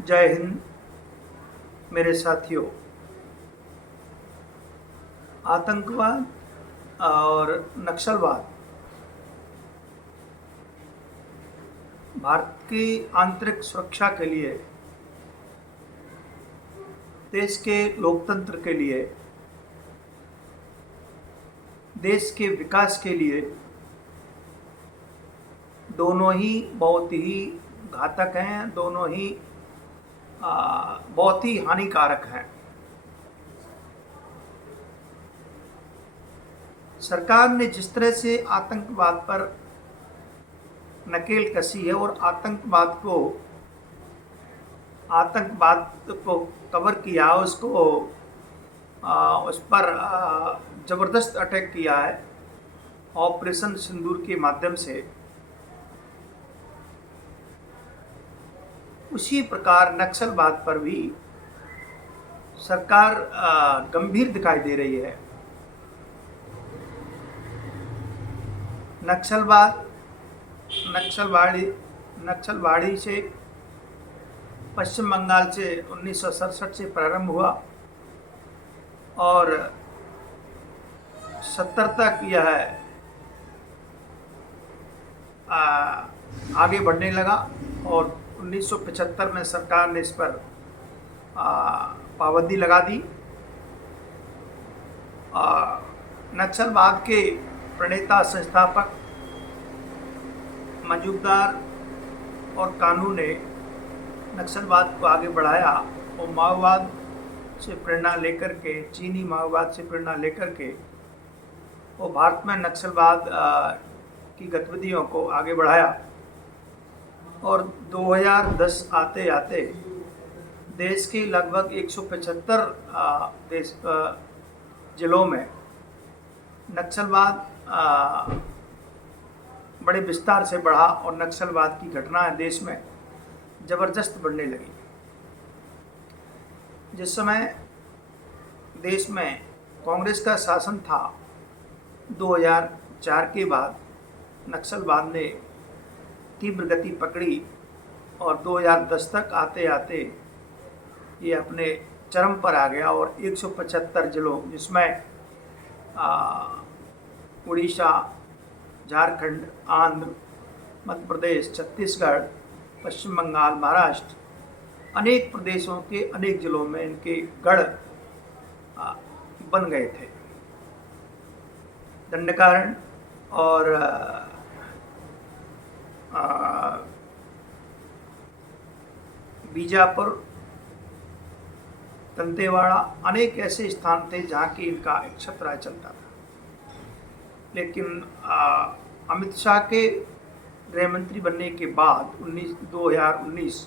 जय हिंद मेरे साथियों। आतंकवाद और नक्सलवाद भारत की आंतरिक सुरक्षा के लिए, देश के लोकतंत्र के लिए, देश के विकास के लिए दोनों ही बहुत ही घातक हैं, दोनों ही बहुत ही हानिकारक हैं। सरकार ने जिस तरह से आतंकवाद पर नकेल कसी है और आतंकवाद को कवर किया, उसको उस पर ज़बरदस्त अटैक किया है ऑपरेशन सिंदूर के माध्यम से, उसी प्रकार नक्सलवाद पर भी सरकार गंभीर दिखाई दे रही है। नक्सलवाड़ी से पश्चिम बंगाल से 1967 से प्रारंभ हुआ और 70 तक यह आगे बढ़ने लगा और 1975 में सरकार ने इस पर पाबंदी लगा दी। नक्सलवाद के प्रणेता, संस्थापक मजूमदार और कानू ने नक्सलवाद को आगे बढ़ाया और माओवाद से प्रेरणा लेकर के, चीनी माओवाद से प्रेरणा लेकर के वो भारत में नक्सलवाद की गतिविधियों को आगे बढ़ाया और 2010 आते आते देश के लगभग 175 जिलों में नक्सलवाद बड़े विस्तार से बढ़ा और नक्सलवाद की घटनाएं देश में ज़बरदस्त बढ़ने लगी। जिस समय देश में कांग्रेस का शासन था, 2004 के बाद नक्सलवाद ने तीव्र गति पकड़ी और 2010 तक आते आते ये अपने चरम पर आ गया और 175 जिलों, जिसमें उड़ीसा, झारखंड, आंध्र, मध्य प्रदेश, छत्तीसगढ़, पश्चिम बंगाल, महाराष्ट्र, अनेक प्रदेशों के अनेक जिलों में इनके गढ़ बन गए थे। दंडकारण्य और बीजापुर, दंतेवाड़ा, अनेक ऐसे स्थान थे जहाँ की इनका एक छतरा चलता था। लेकिन अमित शाह के गृह मंत्री बनने के बाद 2019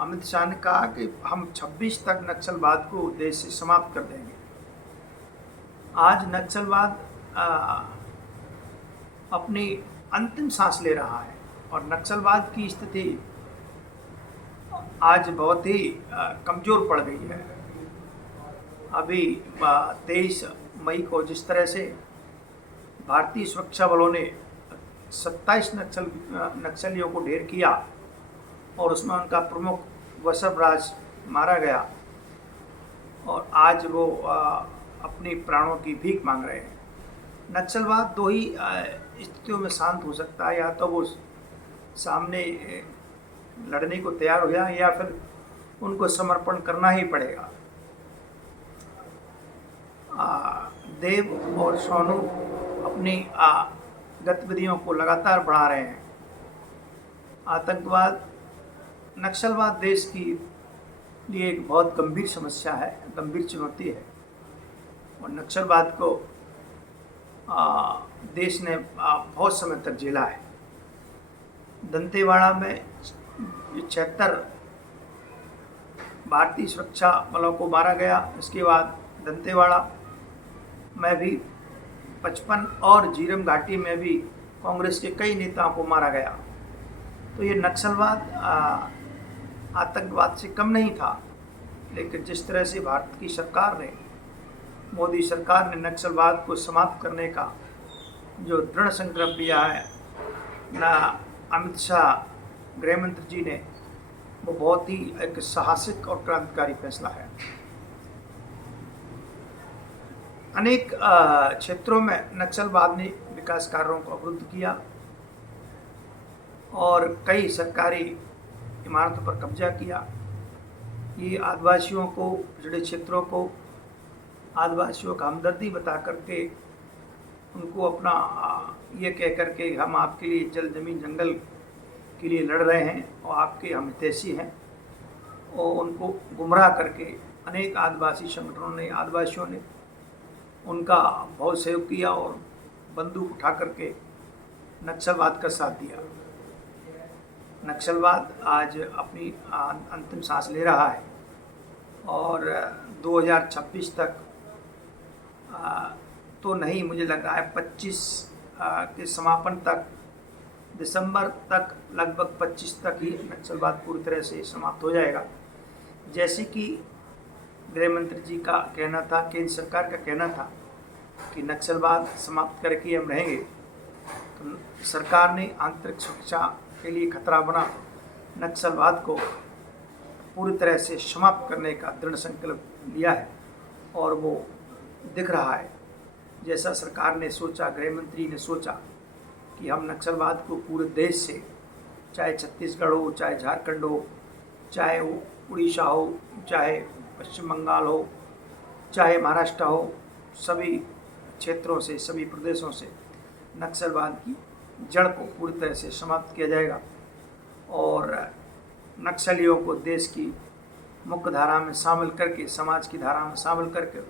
अमित शाह ने कहा कि हम 26 तक नक्सलवाद को देश से समाप्त कर देंगे। आज नक्सलवाद अपनी अंतिम सांस ले रहा है और नक्सलवाद की स्थिति आज बहुत ही कमज़ोर पड़ गई है। अभी 23 मई को जिस तरह से भारतीय सुरक्षा बलों ने 27 नक्सलियों को ढेर किया और उसमें उनका प्रमुख वसवराज मारा गया और आज वो अपनी प्राणों की भीख मांग रहे हैं। नक्सलवाद दो ही स्थितियों में शांत हो सकता है, या तो वो सामने लड़ने को तैयार हो जाए या फिर उनको समर्पण करना ही पड़ेगा। देव और सोनू अपनी गतिविधियों को लगातार बढ़ा रहे हैं। आतंकवाद, नक्सलवाद देश की लिए एक बहुत गंभीर समस्या है, गंभीर चुनौती है और नक्सलवाद को देश ने बहुत समय तक झेला है। दंतेवाड़ा में 76 भारतीय सुरक्षा बलों को मारा गया। इसके बाद दंतेवाड़ा में भी 55 और झीरम घाटी में भी कांग्रेस के कई नेताओं को मारा गया। तो ये नक्सलवाद आतंकवाद से कम नहीं था, लेकिन जिस तरह से भारत की सरकार ने, मोदी सरकार ने नक्सलवाद को समाप्त करने का जो दृढ़ संकल्प लिया है, ना अमित शाह गृह मंत्री जी ने वो बहुत ही एक साहसिक और क्रांतिकारी फैसला है। अनेक क्षेत्रों में नक्सलवाद ने विकास कार्यों को अवरुद्ध किया और कई सरकारी इमारतों पर कब्जा किया। ये आदिवासियों को, पिछड़े क्षेत्रों को, आदिवासियों का हमदर्दी बता करके उनको अपना ये कह करके हम आपके लिए जल जमीन जंगल के लिए लड़ रहे हैं और आपके हम हितैषी हैं, और उनको गुमराह करके अनेक आदिवासी संगठनों ने, आदिवासियों ने उनका बहुत सहयोग किया और बंदूक उठा करके नक्सलवाद का साथ दिया। नक्सलवाद आज अपनी अंतिम सांस ले रहा है और 2026 तक तो नहीं, मुझे लग रहा है 25 के समापन तक, दिसंबर तक, लगभग 25 तक ही नक्सलवाद पूरी तरह से समाप्त हो जाएगा। जैसे कि गृह मंत्री जी का कहना था, केंद्र सरकार का कहना था कि नक्सलवाद समाप्त करके हम रहेंगे, तो सरकार ने आंतरिक सुरक्षा के लिए खतरा बना नक्सलवाद को पूरी तरह से समाप्त करने का दृढ़ संकल्प लिया है और वो दिख रहा है। जैसा सरकार ने सोचा, गृह मंत्री ने सोचा कि हम नक्सलवाद को पूरे देश से, चाहे छत्तीसगढ़ हो, चाहे झारखंड हो, चाहे वो उड़ीसा हो, चाहे पश्चिम बंगाल हो, चाहे महाराष्ट्र हो, सभी क्षेत्रों से, सभी प्रदेशों से नक्सलवाद की जड़ को पूरी तरह से समाप्त किया जाएगा और नक्सलियों को देश की मुख्य धारा में शामिल करके, समाज की धारा में शामिल करके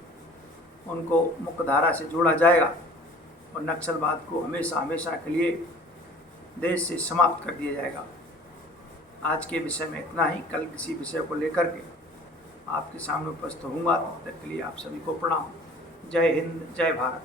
उनको मुख्य धारा से जोड़ा जाएगा और नक्सलवाद को हमेशा हमेशा के लिए देश से समाप्त कर दिया जाएगा। आज के विषय में इतना ही। कल किसी विषय को लेकर के आपके सामने उपस्थित होऊंगा। तब तक के लिए आप सभी को प्रणाम। जय हिंद, जय भारत।